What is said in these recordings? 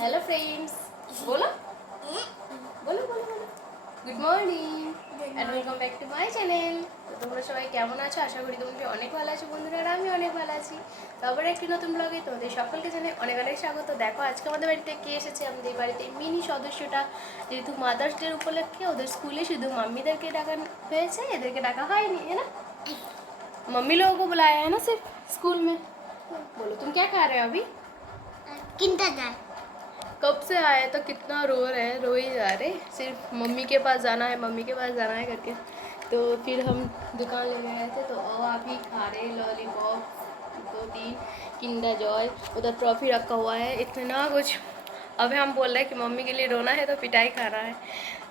Hello friends बोलो बोलो बोलो बोलो good morning and welcome back to my channel. তো তোমরা সবাই কেমন আছো? আশা করি তোমরা অনেক ভালো আছো বন্ধুরা, আর আমি অনেক ভালো আছি। তো আবার একটি নতুন ব্লগে তোমাদের সকলকে জানাই অনেক অনেক স্বাগত। দেখো আজকে আমাদের বাড়িতে কে এসেছে, আমাদের বাড়িতে মিনি সদস্যটা। যেহেতু মাদার্স ডে উপলক্ষে ওদের স্কুলে শুধু মাম্মিদেরকে ডাকা হয়েছে, এদেরকে ডাকা হয়নি, है ना? मम्मी लोगों को बुलाया है ना सिर्फ स्कूल में। बोलो तुम क्या खा रहे हो अभी? Kinder Joy. कब से आए तो कितना रो रहे हैं, रो ही जा रहे, सिर्फ मम्मी के पास जाना है, मम्मी के पास जाना है करके। तो फिर हम दुकान ले गए थे, तो आप ही खा रहे लॉलीपॉप 2-3 किंडर जॉय। उधर ट्रॉफी रखा हुआ है, इतना कुछ। अभी हम बोल रहे हैं कि मम्मी के लिए रोना है तो पिटाई खाना है।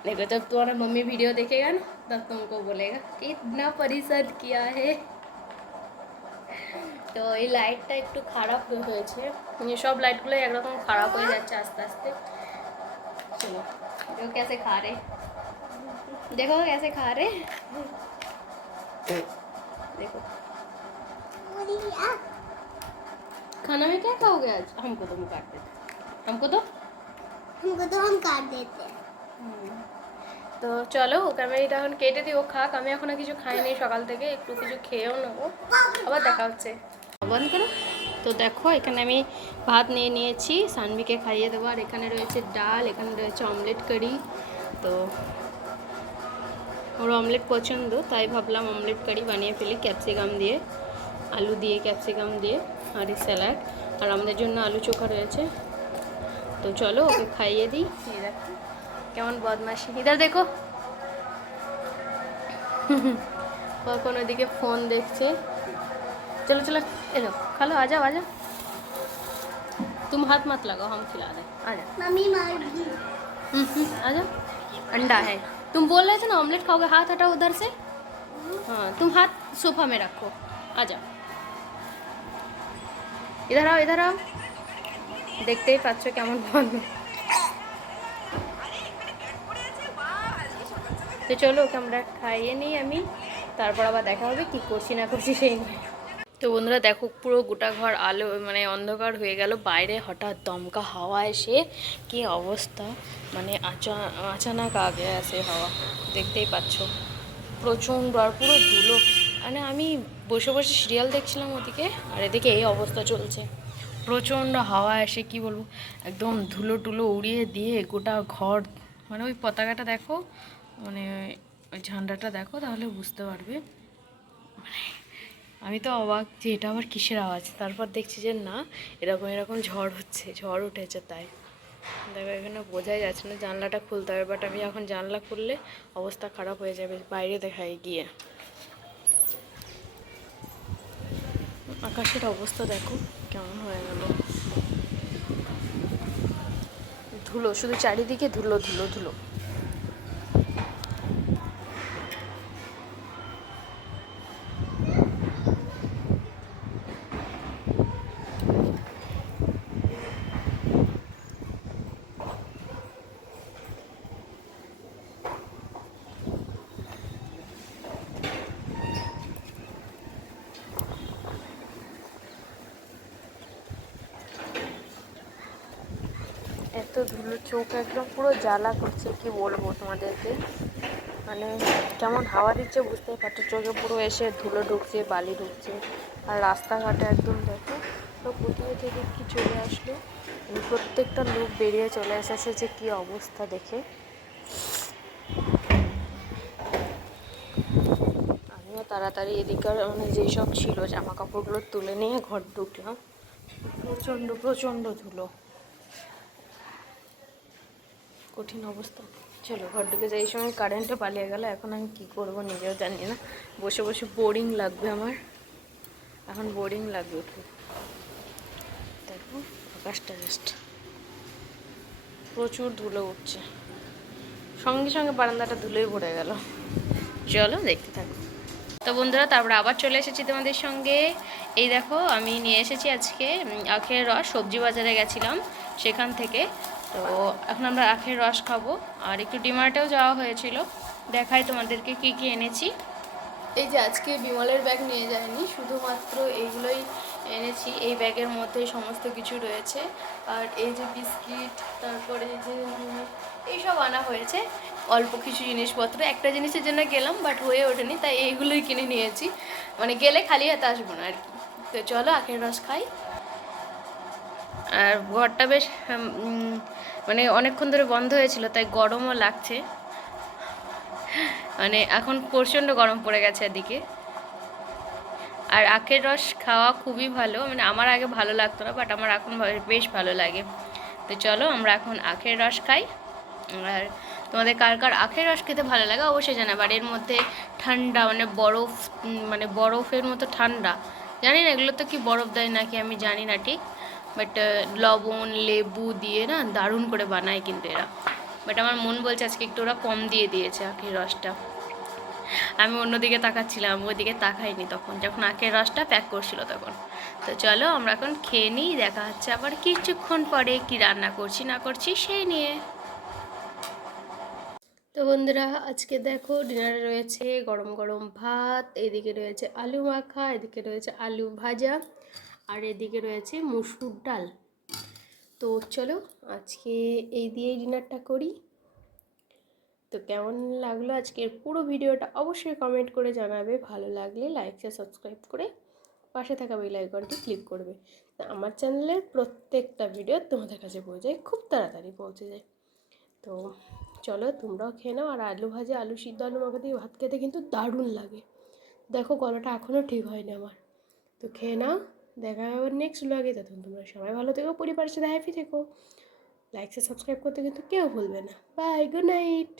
देखो जब तुम्हारा मम्मी वीडियो देखेगा ना तब तुमको बोलेगा कि इतना परिश्रम किया है। তো এই লাইটটা একটু খারাপ হয়েছে, সব লাইটগুলোই একরকম খারাপ হয়ে যাচ্ছে আস্তে আস্তে। चलो देखो कैसे खा रहे, देखो कैसे खा रहे, देखो खाना में क्या खाओगे आज? हमको तो मुँह काट देते, हमको तो हम काट देते हैं। তো চলো ওকে আমি এটা এখন কেটে দিই, ও খাক। আমি এখনো কিছু খাইনি সকাল থেকে, একটু কিছু খেয়েও নেবো, আবার দেখা হচ্ছে। বন্ধ করো। তো দেখো এখানে আমি ভাত নিয়ে নিয়েছি, সানভিকে খাইয়ে দেবো। আর এখানে রয়েছে ডাল, এখানে রয়েছে অমলেট কারি। তো ওর অমলেট পছন্দ, তাই ভাবলাম অমলেট কারি বানিয়ে ফেলি ক্যাপসিকাম দিয়ে, আলু দিয়ে, ক্যাপসিকাম দিয়ে, আর এই স্যালাড। আর আমাদের জন্য আলু চোখা রয়েছে। তো চলো ওকে খাইয়ে দিই। এই দেখো কেমন বদমাশি, ইধার দেখো কখন ওদিকে ফোন দেখছে। चलो चलो ये लो खा लो, आ जाओ आ जाओ। तुम हाथ मत लगाओ, हम खिला दें, आ जाओ। मम्मी मारेगी। आ जाओ। अंडा है, तुम बोल रहे थे ना ऑमलेट खाओगे, हाथ हटाओ उधर से। हाँ तुम हाथ सोफा में रखो, आ जाओ, इधर आओ इधर आओ। देखते ही पाচ্ছ কেমন বন্ধ। তো চলো ওকে আমরা খাইয়ে নিই আমি, তারপর আবার দেখা হবে কি করছি না করছি সেই নিয়ে। তো বন্ধুরা দেখো পুরো গোটা ঘর আলো মানে অন্ধকার হয়ে গেল, বাইরে হঠাৎ দমকা হাওয়া এসে কি অবস্থা, মানে আচানক आ गया ऐसे হাওয়া, দেখতেই পাচ্ছ প্রচণ্ড। আর পুরো ধুলো, মানে আমি বসে বসে সিরিয়াল দেখছিলাম ওদিকে, আর এদিকে এই অবস্থা চলছে। প্রচণ্ড হাওয়া এসে কি বলবো, একদম ধুলো টুলো উড়িয়ে দিয়ে গোটা ঘর, মানে ওই পতাকাটা দেখো, মানে ওই ঝান্ডাটা দেখো তাহলে বুঝতে পারবে। মানে আমি তো অবাক যে এটা আবার কিসের আওয়াজ, তারপর দেখছি যে না এরকম এরকম ঝড় হচ্ছে, ঝড় উঠেছে। তাই দেখো এখানে বোঝাই যাচ্ছে না, জানলাটা খুলতে হবে, বাট আমি এখন জানলা খুললে অবস্থা খারাপ হয়ে যাবে, বাইরে দেখাই গিয়ে। আকাশের অবস্থা দেখো কেমন হয়ে গেল, ধুলো শুধু চারিদিকে, ধুলো ধুলো ধুলো। এত ধুলো, চোখ একদম পুরো জ্বালা করছে, কি বলবো তোমাদেরকে। মানে কেমন হাওয়া দিচ্ছে বুঝতেই পারছো, চোখে পুরো এসে ধুলো ঢুকছে, বালি ঢুকছে। আর রাস্তাঘাটে একদম দেখো তো কোথায় থেকে কি চলে আসলো, প্রত্যেকটা লোক বেরিয়ে চলে এসেছে, যে কি অবস্থা দেখে। আমিও তাড়াতাড়ি এদিকার মানে যেই সব ছিল জামা কাপড়গুলো তুলে নিয়ে ঘর ঢুকলাম, প্রচণ্ড প্রচণ্ড ধুলো, কঠিন অবস্থা। চলো ঘর ঢুকে যাই, এই সময় কারেন্টও পালিয়ে গেল, এখন আমি কী করবো নিজেও জানি না। বসে বসে বোরিং লাগবে আমার, এখন বোরিং লাগবে খুব। দেখো আকাশটা জাস্ট প্রচুর ধুলো উঠছে, সঙ্গে সঙ্গে বারান্দাটা ধুলোই ভরে গেল। চলো দেখতে থাকো। তো বন্ধুরা তারপরে আবার চলে এসেছি তোমাদের সঙ্গে। এই দেখো আমি নিয়ে এসেছি আজকে আখের রস, সবজি বাজারে গেছিলাম সেখান থেকে। তো এখন আমরা আখের রস খাবো, আর একটু ডিমার্টেও যাওয়া হয়েছিল, দেখাই তোমাদেরকে কি কি এনেছি। এই যে আজকে বিমলের ব্যাগ নিয়ে যায়নি, শুধুমাত্র এইগুলোই এনেছি। এই ব্যাগের মধ্যে সমস্ত কিছু রয়েছে। আর এই যে বিস্কিট, তারপরে এই যে এইসব আনা হয়েছে, অল্প কিছু জিনিসপত্র। একটা জিনিসের জন্য গেলাম বাট হয়ে ওঠেনি, তাই এইগুলোই কিনে নিয়েছি। মানে গেলে খালি হাতে আসবো না আর কি। তো চলো আখের রস খাই। আর ঘরটা বেশ মানে অনেকক্ষণ ধরে বন্ধ হয়েছিল, তাই গরমও লাগছে। মানে এখন প্রচণ্ড গরম পড়ে গেছে এদিকে। আর আখের রস খাওয়া খুবই ভালো, মানে আমার আগে ভালো লাগতো না, বাট আমার এখন বেশ ভালো লাগে। তো চলো আমরা এখন আখের রস খাই। আর তোমাদের কার কার আখের রস খেতে ভালো লাগে অবশ্যই জানাবে। আর এর মধ্যে ঠান্ডা মানে বরফ, মানে বরফের মতো ঠান্ডা, জানি না এগুলো তো কি বরফ দেয় নাকি আমি জানি না ঠিক, বাট লবণ লেবু দিয়ে না দারুণ করে বানায় কিন্তু এরা। বাট আমার মন বলছে আজকে একটু ওরা কম দিয়ে দিয়েছে আখের রসটা। আমি অন্যদিকে তাকাচ্ছিলাম, ওইদিকে তাকাইনি তখন যখন আখের রসটা প্যাক করছিল তখন। তো চলো আমরা এখন খেয়ে নিই, দেখা হচ্ছে আবার কিছুক্ষণ পরে কি রান্না করছি না করছি সেই নিয়ে। তো বন্ধুরা আজকে দেখো ডিনারে রয়েছে গরম গরম ভাত, এদিকে রয়েছে আলু মাখা, এদিকে রয়েছে আলু ভাজা, আর এদিকে রয়েছে মুসুর ডাল। তো চলো আজকে এই দিয়েই ডিনারটা করি। তো কেমন লাগলো আজকের পুরো ভিডিওটা অবশ্যই কমেন্ট করে জানাবে। ভালো লাগলে লাইক শেয়ার সাবস্ক্রাইব করে পাশে থাকা বেল আইকনটি ক্লিক করবে। তা আমার চ্যানেলের প্রত্যেকটা ভিডিও তোমাদের কাছে পৌঁছে যায়, খুব তাড়াতাড়ি পৌঁছে যায়। তো চলো তোমরাও খেয়ে নাও। আর আলু ভাজা আলু সিদ্ধ আলু মাখা দিয়ে ভাত খেতে কিন্তু দারুণ লাগে। দেখো গলাটা এখনও ঠিক হয়নি আমার। তো খেয়ে নাও, দেখা হবে আবার নেক্সট ব্লগে। তখন তোমরা সবাই ভালো থেকো, পরিবারের সাথে হ্যাপি থেকো। লাইক শেয়ার সাবস্ক্রাইব করতে কিন্তু কেউ ভুলবে না। Bye, good night.